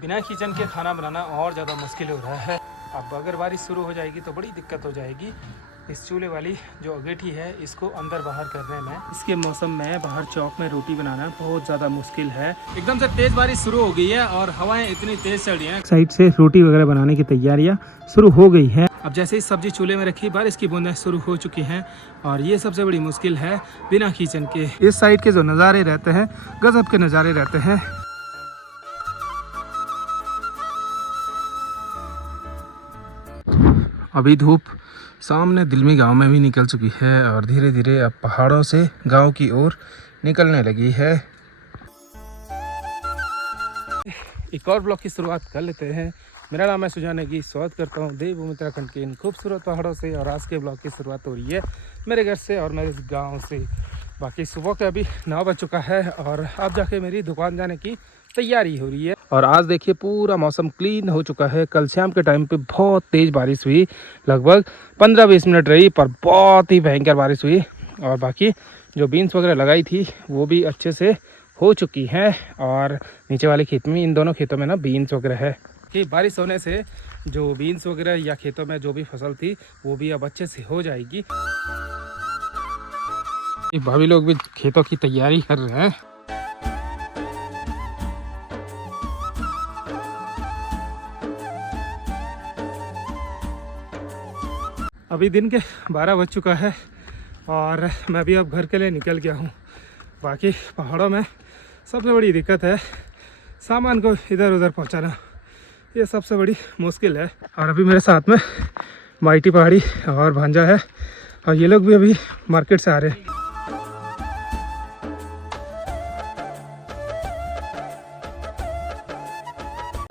बिना किचन के खाना बनाना और ज़्यादा मुश्किल हो रहा है। अब अगर बारिश शुरू हो जाएगी तो बड़ी दिक्कत हो जाएगी। इस चूल्हे वाली जो अगेठी है इसको अंदर बाहर करने में, इसके मौसम में बाहर चौक में रोटी बनाना बहुत ज़्यादा मुश्किल है। एकदम से तेज़ बारिश शुरू हो गई है और हवाएं इतनी तेज़ चल रही हैं, साइड से रोटी वगैरह बनाने की तैयारियां शुरू हो गई है। अब जैसे ही सब्जी चूल्हे में रखी, बारिश की बूंदें शुरू हो चुकी हैं और ये सबसे बड़ी मुश्किल है बिना किचन के। इस साइड के जो नज़ारे रहते हैं गजब के नज़ारे रहते हैं। अभी धूप सामने दिल्मी गांव में भी निकल चुकी है और धीरे धीरे अब पहाड़ों से गांव की ओर निकलने लगी है। एक और ब्लॉग की शुरुआत कर लेते हैं। मेरा नाम है सुजान नेगी, स्वागत करता हूं देवभूमि उत्तराखंड के इन खूबसूरत पहाड़ों से। और आज के ब्लॉग की शुरुआत हो रही है मेरे घर से और मेरे गांव से। बाकी सुबह के अभी 9 बज चुका है और अब जाके मेरी दुकान जाने की तैयारी हो रही है। और आज देखिए पूरा मौसम क्लीन हो चुका है। कल शाम के टाइम पे बहुत तेज़ बारिश हुई, लगभग 15-20 मिनट रही, पर बहुत ही भयंकर बारिश हुई। और बाकी जो बीन्स वगैरह लगाई थी वो भी अच्छे से हो चुकी हैं। और नीचे वाले खेत में, इन दोनों खेतों में ना बीन्स वगैरह है कि बारिश होने से जो बीन्स वगैरह या खेतों में जो भी फसल थी वो भी अब अच्छे से हो जाएगी। भाभी लोग भी खेतों की तैयारी कर रहे हैं। अभी दिन के 12 बज चुका है और मैं भी अब घर के लिए निकल गया हूँ। बाकी पहाड़ों में सबसे बड़ी दिक्कत है सामान को इधर उधर पहुँचाना, ये सबसे बड़ी मुश्किल है। और अभी मेरे साथ में माइटी पहाड़ी और भांजा है और ये लोग भी अभी मार्केट से आ रहे हैं।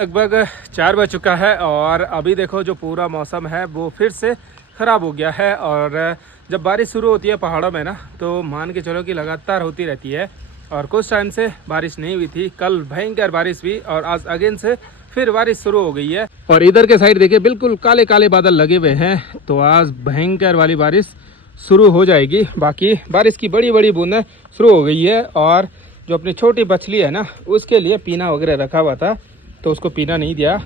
लगभग 4 बज चुका है और अभी देखो जो पूरा मौसम है वो फिर से ख़राब हो गया है। और जब बारिश शुरू होती है पहाड़ों में ना तो मान के चलो कि लगातार होती रहती है। और कुछ टाइम से बारिश नहीं हुई थी, कल भयंकर बारिश हुई और आज अगेन से फिर बारिश शुरू हो गई है। और इधर के साइड देखिए बिल्कुल काले काले बादल लगे हुए हैं, तो आज भयंकर वाली बारिश शुरू हो जाएगी। बाकी बारिश की बड़ी बड़ी बूंदें शुरू हो गई है। और जो अपनी छोटी बछली है ना उसके लिए पीना वगैरह रखा हुआ था तो उसको पीना नहीं दिया।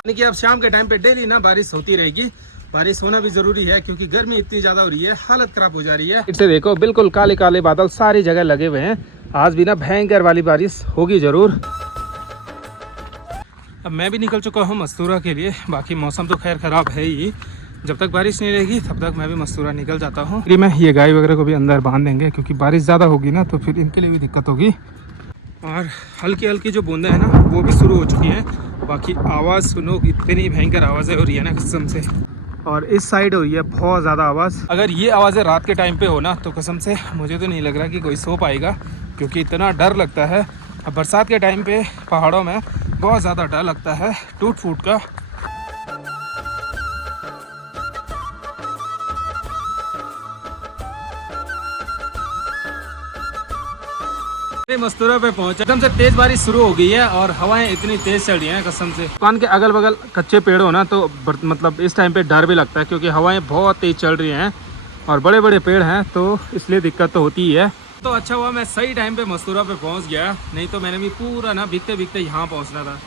यानी कि अब शाम के टाइम पे डेली ना बारिश होती रहेगी। बारिश होना भी जरूरी है क्योंकि गर्मी इतनी ज्यादा हो रही है, हालत खराब हो जा रही है। इसे देखो बिल्कुल काले काले बादल सारी जगह लगे हुए हैं। आज भी ना भयंकर वाली बारिश होगी जरूर। अब मैं भी निकल चुका हूँ मस्तूरा के लिए। बाकी मौसम तो खैर खराब है ही, जब तक बारिश नहीं रहेगी तब तक मैं भी मस्तूरा निकल जाता हूँ। फिर मैं ये गाय वगैरह को भी अंदर बांध देंगे क्योंकि बारिश ज़्यादा होगी ना तो फिर इनके लिए भी दिक्कत होगी। और हल्की हल्की जो बूंदें हैं ना वो भी शुरू हो चुकी हैं। बाकी आवाज़ सुनो, इतनी भयंकर आवाज़ें हो रही है ना कसम से। और इस साइड हो रही है बहुत ज़्यादा आवाज़। अगर ये आवाज़ें रात के टाइम पे हो ना तो कसम से मुझे तो नहीं लग रहा कि कोई सो पाएगा, क्योंकि इतना डर लगता है। अब बरसात के टाइम पे पहाड़ों में बहुत ज़्यादा डर लगता है टूट फूट का। मस्तूरा पे पहुंचा, एकदम से तेज बारिश शुरू हो गई है और हवाएं इतनी तेज चल रही हैं कसम से। दुकान के अगल बगल कच्चे पेड़ हो ना तो मतलब इस टाइम पे डर भी लगता है क्योंकि हवाएं बहुत तेज चल रही हैं और बड़े बड़े पेड़ हैं तो इसलिए दिक्कत तो होती ही है। तो अच्छा हुआ मैं सही टाइम पे मस्तूरा पे पहुंच गया, नहीं तो मैंने भी पूरा ना भीगते भीगते यहाँ पहुँचना था।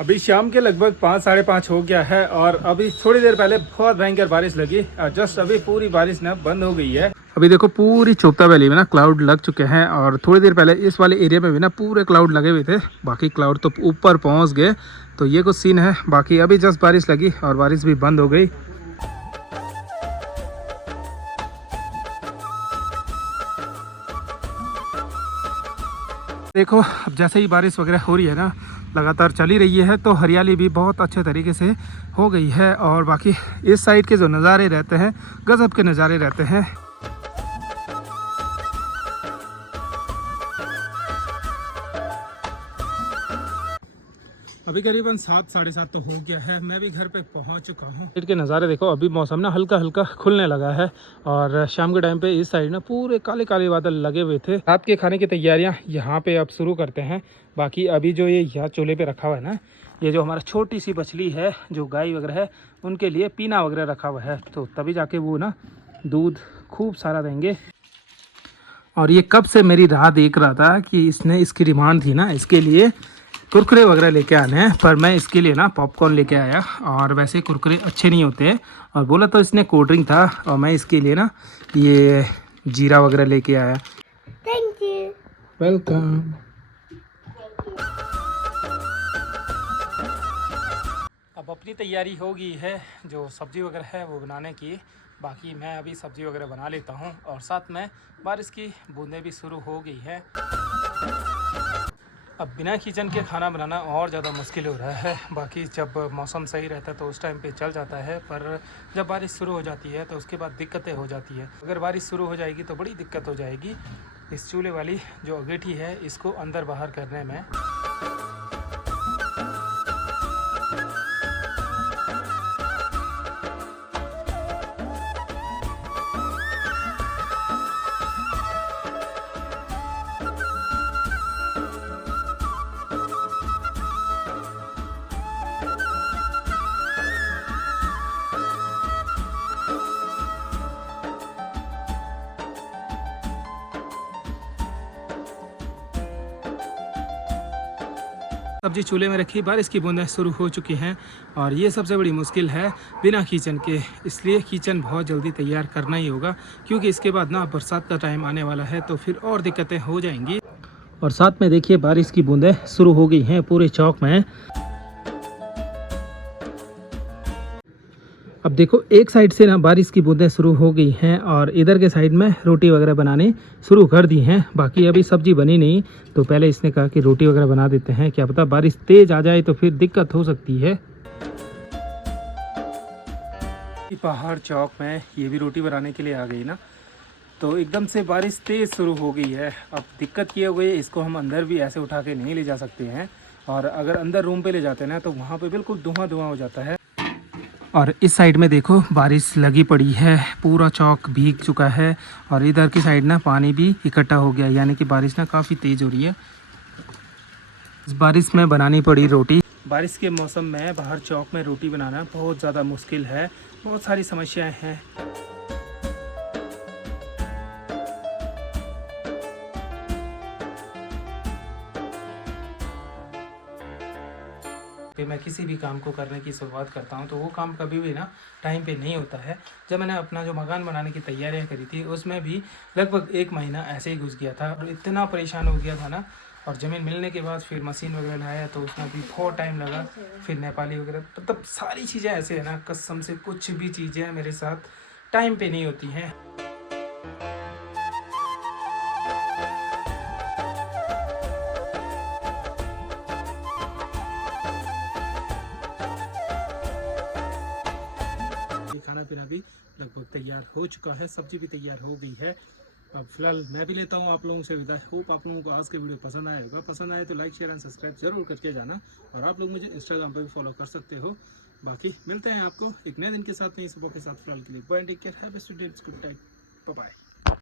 अभी शाम के लगभग 5-5:30 हो गया है और अभी थोड़ी देर पहले बहुत भयंकर बारिश लगी और जस्ट अभी पूरी बारिश ना बंद हो गई है। अभी देखो पूरी चोपता वैली में ना क्लाउड लग चुके हैं और थोड़ी देर पहले इस वाले एरिया में भी ना पूरे क्लाउड लगे हुए थे। बाकी क्लाउड तो ऊपर पहुंच गए, तो ये कुछ सीन है। बाकी अभी जस्ट बारिश लगी और बारिश भी बंद हो गई। देखो अब जैसे ही बारिश वगैरह हो रही है ना, लगातार चली रही है, तो हरियाली भी बहुत अच्छे तरीके से हो गई है। और बाकी इस साइड के जो नज़ारे रहते हैं गजब के नज़ारे रहते हैं। अभी करीबन 7 साढ़े 7 तो हो गया है, मैं भी घर पे पहुंच चुका हूँ। के नज़ारे देखो, अभी मौसम ना हल्का हल्का खुलने लगा है और शाम के टाइम पे इस साइड ना पूरे काले काले बादल लगे हुए थे। रात के खाने की तैयारियां यहाँ पे अब शुरू करते हैं। बाकी अभी जो ये यहाँ चूल्हे पे रखा हुआ है ना, ये जो हमारा छोटी सी बछली है, जो गाय वगैरह है, उनके लिए पीना वगैरह रखा हुआ है, तो तभी जाके वो ना दूध खूब सारा देंगे। और ये कब से मेरी राह देख रहा था कि इसने इसकी डिमांड थी ना इसके लिए कुरकुरे वगैरह लेके आने हैं, पर मैं इसके लिए ना पॉपकॉर्न लेके आया। और वैसे कुरकुरे अच्छे नहीं होते, और बोला तो इसने कोल्ड ड्रिंक था, और मैं इसके लिए ना ये जीरा वगैरह लेके आया। Thank you. वेलकम। अब अपनी तैयारी हो गई है जो सब्ज़ी वगैरह है वो बनाने की। बाकी मैं अभी सब्ज़ी वगैरह बना लेता हूँ, और साथ में बारिश की बूंदें भी शुरू हो गई है। अब बिना किचन के खाना बनाना और ज़्यादा मुश्किल हो रहा है। बाकी जब मौसम सही रहता है तो उस टाइम पे चल जाता है, पर जब बारिश शुरू हो जाती है तो उसके बाद दिक्कतें हो जाती है। अगर बारिश शुरू हो जाएगी तो बड़ी दिक्कत हो जाएगी इस चूल्हे वाली जो अगेठी है इसको अंदर बाहर करने में। सब्जी चूल्हे में रखी, बारिश की बूंदें शुरू हो चुकी हैं, और ये सबसे बड़ी मुश्किल है बिना किचन के। इसलिए किचन बहुत जल्दी तैयार करना ही होगा, क्योंकि इसके बाद ना बरसात का टाइम आने वाला है, तो फिर और दिक्कतें हो जाएंगी। और साथ में देखिए बारिश की बूंदें शुरू हो गई हैं पूरे चौक में। अब देखो एक साइड से ना बारिश की बूंदें शुरू हो गई हैं, और इधर के साइड में रोटी वगैरह बनाने शुरू कर दी हैं। बाकी अभी सब्जी बनी नहीं, तो पहले इसने कहा कि रोटी वगैरह बना देते हैं, क्या पता बारिश तेज आ जाए तो फिर दिक्कत हो सकती है। पहाड़ चौक में ये भी रोटी बनाने के लिए आ गई ना, तो एकदम से बारिश तेज शुरू हो गई है। अब दिक्कत ये हो गई, इसको हम अंदर भी ऐसे उठा के नहीं ले जा सकते हैं, और अगर अंदर रूम पे ले जाते हैं ना तो वहाँ पे बिल्कुल धुआं धुआं हो जाता है। और इस साइड में देखो बारिश लगी पड़ी है, पूरा चौक भीग चुका है, और इधर की साइड ना पानी भी इकट्ठा हो गया, यानी कि बारिश ना काफ़ी तेज़ हो रही है। इस बारिश में बनानी पड़ी रोटी। बारिश के मौसम में बाहर चौक में रोटी बनाना बहुत ज़्यादा मुश्किल है, बहुत सारी समस्याएं हैं। मैं किसी भी काम को करने की शुरुआत करता हूं तो वो काम कभी भी ना टाइम पे नहीं होता है। जब मैंने अपना जो मकान बनाने की तैयारियां करी थी उसमें भी लगभग 1 महीना ऐसे ही घुस गया था, और इतना परेशान हो गया था ना। और ज़मीन मिलने के बाद फिर मशीन वगैरह लाया तो उसमें भी बहुत टाइम लगा, फिर नेपाली वगैरह, मतलब सारी चीज़ें ऐसे है ना, कसम से कुछ भी चीज़ें मेरे साथ टाइम पे नहीं होती हैं। खाना पीना भी लगभग तैयार हो चुका है, सब्जी भी तैयार हो गई है। अब फिलहाल मैं भी लेता हूँ आप लोगों से विदा। होप आप लोगों को आज के वीडियो पसंद आया होगा। पसंद आए तो लाइक शेयर एंड सब्सक्राइब जरूर करके जाना, और आप लोग मुझे इंस्टाग्राम पर भी फॉलो कर सकते हो। बाकी मिलते हैं आपको एक नए दिन के साथ, नई सुबह के साथ। फिलहाल के लिए bye, take care, have a good night, bye bye.